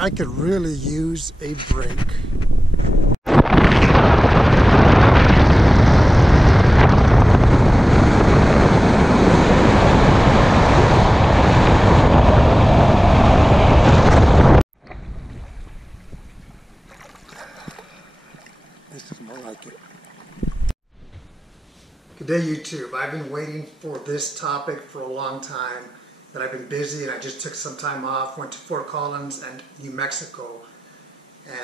I could really use a break. This is more like it. Good day, YouTube. I've been waiting for this topic for a long time. That I've been busy and I just took some time off, went to Fort Collins and New Mexico,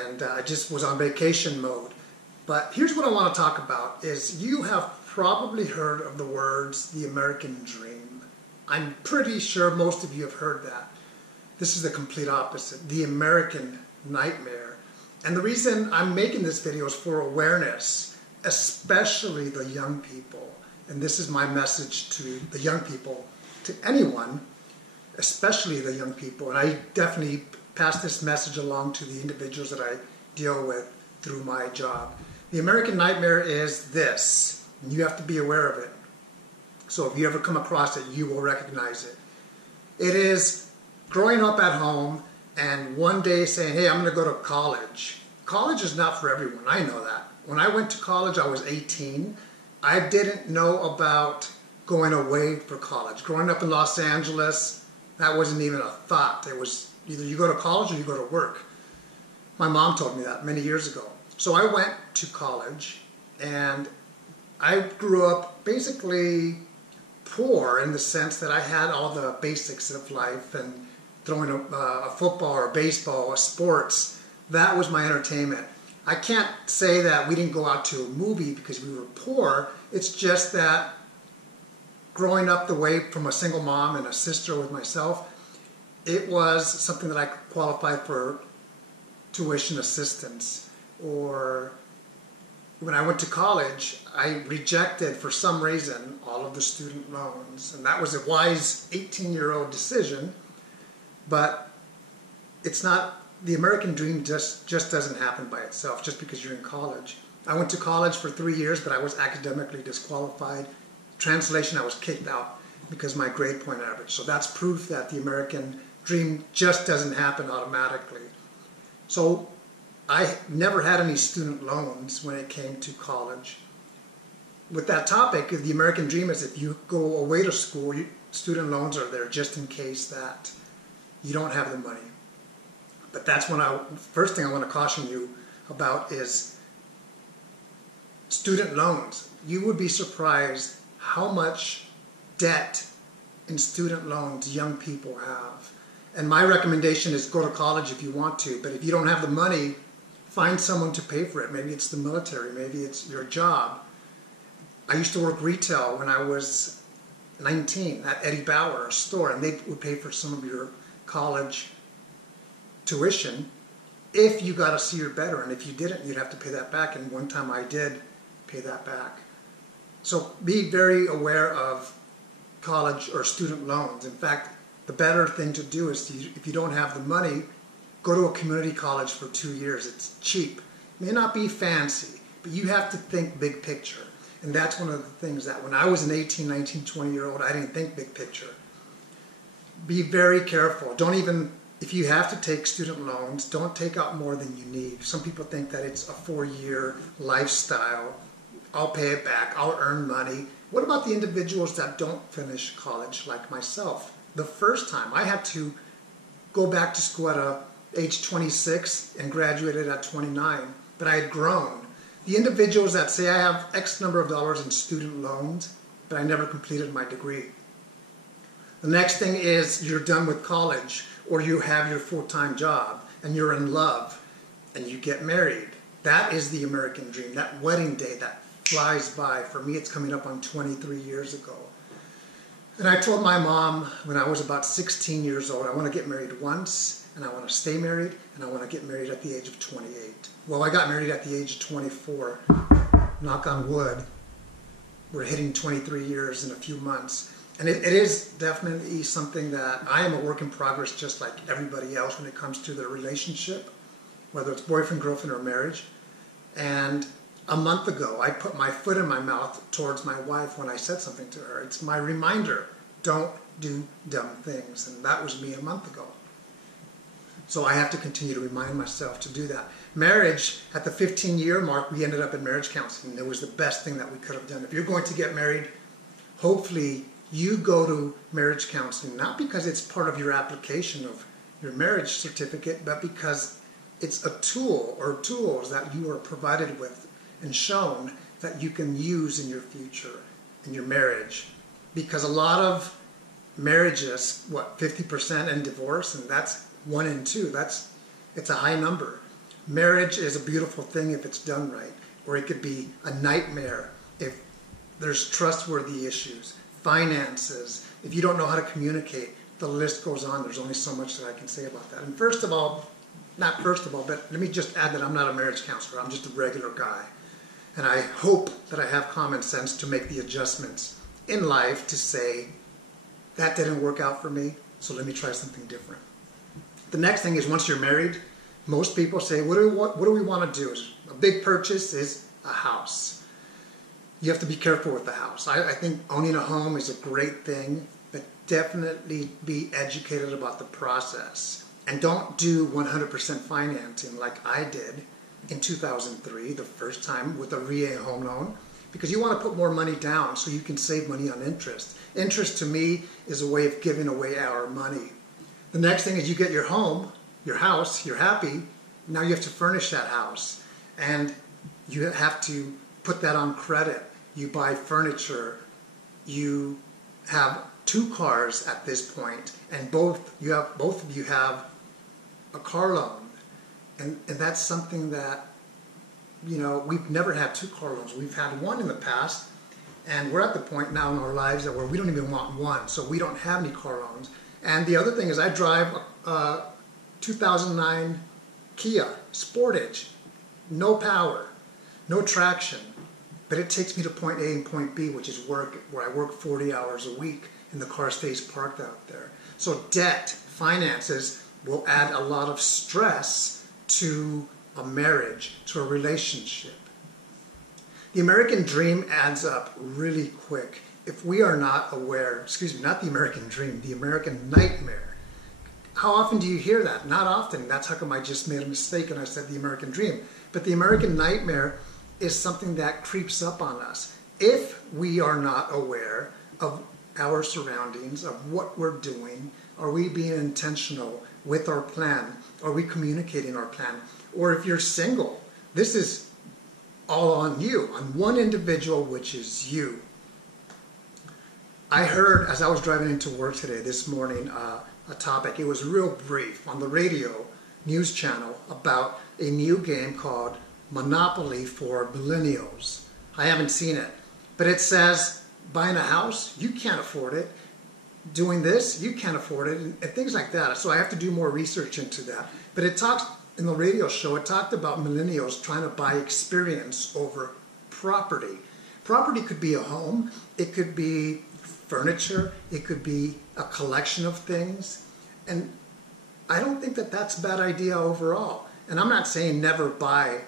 and I just was on vacation mode. But here's what I want to talk about is you have probably heard of the words the American dream. I'm pretty sure most of you have heard that. This is the complete opposite, the American nightmare. And the reason I'm making this video is for awareness, especially the young people. And this is my message to the young people, to anyone, especially the young people. And I definitely pass this message along to the individuals that I deal with through my job. The American nightmare is this, and you have to be aware of it. So if you ever come across it, you will recognize it. It is growing up at home and one day saying, hey, I'm going to go to college. College is not for everyone. I know that. When I went to college, I was 18. I didn't know about going away for college. Growing up in Los Angeles, that wasn't even a thought. It was either you go to college or you go to work. My mom told me that many years ago. So I went to college and I grew up basically poor in the sense that I had all the basics of life, and throwing a football or baseball or sports, that was my entertainment. I can't say that we didn't go out to a movie because we were poor. It's just that growing up the way from a single mom and a sister with myself, it was something that I could qualify for tuition assistance. Or when I went to college, I rejected for some reason all of the student loans. And that was a wise 18-year-old decision, but it's not, the American dream just doesn't happen by itself just because you're in college. I went to college for 3 years, but I was academically disqualified. Translation, I was kicked out because of my grade point average. So that's proof that the American dream just doesn't happen automatically. So I never had any student loans when it came to college. With that topic, the American dream is if you go away to school, student loans are there just in case that you don't have the money. But that's when first thing I want to caution you about is student loans. You would be surprised how much debt in student loans young people have. And my recommendation is go to college if you want to, but if you don't have the money, find someone to pay for it. Maybe it's the military, maybe it's your job. I used to work retail when I was 19 at Eddie Bauer, a store, and they would pay for some of your college tuition if you got a C or better, and if you didn't, you'd have to pay that back, and one time I did pay that back. So be very aware of college or student loans. In fact, the better thing to do is if you don't have the money, go to a community college for 2 years. It's cheap. It may not be fancy, but you have to think big picture. And that's one of the things that when I was an 18, 19, 20-year-old, I didn't think big picture. Be very careful. Don't even, if you have to take student loans, don't take out more than you need. Some people think that it's a 4-year lifestyle. I'll pay it back, I'll earn money. What about the individuals that don't finish college like myself? The first time, I had to go back to school at age 26 and graduated at 29, but I had grown. The individuals that say I have X number of dollars in student loans, but I never completed my degree. The next thing is you're done with college, or you have your full-time job, and you're in love, and you get married. That is the American dream, that wedding day that flies by. For me, it's coming up on 23 years ago. And I told my mom when I was about 16 years old, I want to get married once, and I want to stay married, and I want to get married at the age of 28. Well, I got married at the age of 24. Knock on wood. We're hitting 23 years in a few months. And it is definitely something that I am a work in progress just like everybody else when it comes to their relationship, whether it's boyfriend, girlfriend, or marriage. And a month ago, I put my foot in my mouth towards my wife when I said something to her. It's my reminder, don't do dumb things. And that was me a month ago. So I have to continue to remind myself to do that. Marriage, at the 15-year mark, we ended up in marriage counseling. It was the best thing that we could have done. If you're going to get married, hopefully you go to marriage counseling, not because it's part of your application of your marriage certificate, but because it's a tool or tools that you are provided with and shown that you can use in your future, in your marriage. Because a lot of marriages, 50% end divorce, and that's 1 in 2. It's a high number. Marriage is a beautiful thing if it's done right, or it could be a nightmare if there's trustworthy issues, finances, if you don't know how to communicate. The list goes on. There's only so much that I can say about that. And but let me just add that I'm not a marriage counselor. I'm just a regular guy. And I hope that I have common sense to make the adjustments in life to say, that didn't work out for me, so let me try something different. The next thing is, once you're married, most people say, what do we want to do? A big purchase is a house. You have to be careful with the house. I think owning a home is a great thing, but definitely be educated about the process. And don't do 100% financing like I did in 2003, the first time with a RIA home loan, because you want to put more money down so you can save money on interest. Interest to me is a way of giving away our money. The next thing is you get your home, your house, you're happy. Now you have to furnish that house. And you have to put that on credit. You buy furniture. You have 2 cars at this point, and both of you have a car loan. And that's something that, we've never had 2 car loans. We've had 1 in the past, and we're at the point now in our lives where we don't even want 1, so we don't have any car loans. And the other thing is I drive a 2009 Kia Sportage, no power, no traction, but it takes me to point A and point B, which is work, where I work 40 hours a week, and the car stays parked out there. So debt, finances will add a lot of stress to a marriage, to a relationship. The American dream adds up really quick if we are not aware, not the American dream, the American nightmare. How often do you hear that? Not often. That's how come I just made a mistake and I said the American dream. But the American nightmare is something that creeps up on us if we are not aware of our surroundings, of what we're doing. Are we being intentional with our plan? Are we communicating our plan? Or if you're single, this is all on you, on one individual, which is you. I heard, as I was driving into work today, this morning, a topic, it was real brief, on the radio news channel about a new game called Monopoly for millennials. I haven't seen it, but it says buying a house, you can't afford it. Doing this, you can't afford it, and things like that. So I have to do more research into that. But it talks, in the radio show, it talked about millennials trying to buy experience over property. Property could be a home, it could be furniture, it could be a collection of things. And I don't think that that's a bad idea overall. And I'm not saying never buy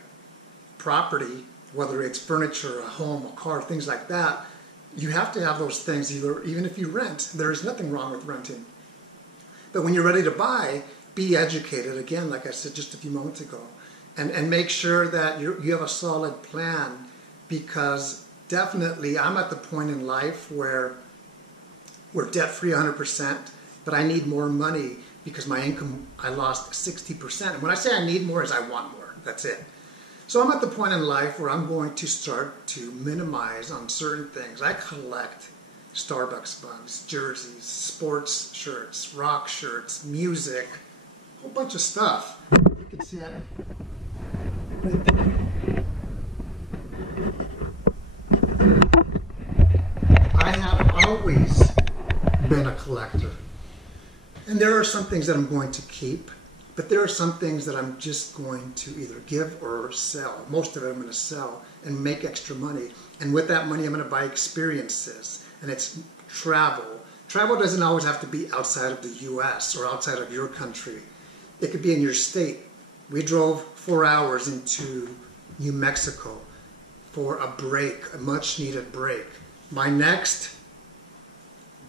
property, whether it's furniture, a home, a car, things like that. You have to have those things, even if you rent. There is nothing wrong with renting. But when you're ready to buy, be educated, again, like I said just a few moments ago. And make sure that you have a solid plan, because definitely I'm at the point in life where we're debt-free 100%, but I need more money because my income, I lost 60%. And when I say I need more, is I want more. That's it. So I'm at the point in life where I'm going to start to minimize on certain things. I collect Starbucks mugs, jerseys, sports shirts, rock shirts, music, a whole bunch of stuff. You can see it right there. I have always been a collector. And there are some things that I'm going to keep, but there are some things that I'm just going to either give or sell. Most of it I'm going to sell and make extra money. And with that money, I'm going to buy experiences. And it's travel. Travel doesn't always have to be outside of the U.S. or outside of your country. It could be in your state. We drove 4 hours into New Mexico for a break, a much needed break. My next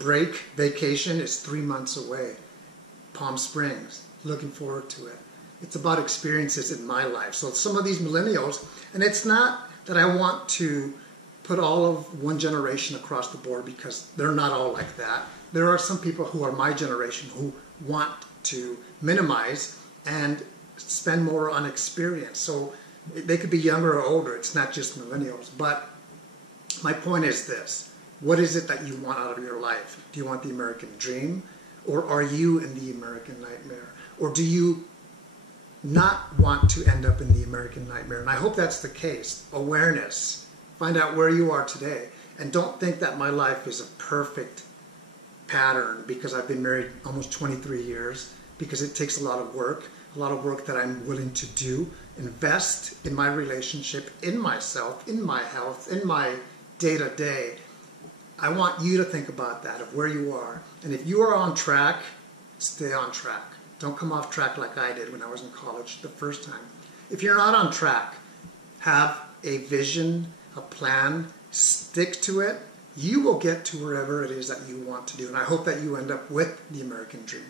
vacation is 3 months away. Palm Springs. looking forward to it. It's about experiences in my life. So some of these millennials, and it's not that I want to put all of one generation across the board, because they're not all like that. There are some people who are my generation who want to minimize and spend more on experience. So they could be younger or older. It's not just millennials. But my point is this. What is it that you want out of your life? Do you want the American dream? Or are you in the American nightmare? Or do you not want to end up in the American nightmare? And I hope that's the case. Awareness. Find out where you are today. And don't think that my life is a perfect pattern because I've been married almost 23 years, because it takes a lot of work that I'm willing to do, invest in my relationship, in myself, in my health, in my day-to-day. I want you to think about that, of where you are. And if you are on track, stay on track. Don't come off track like I did when I was in college the first time. If you're not on track, have a vision, a plan, stick to it. You will get to wherever it is that you want to do. And I hope that you end up with the American dream.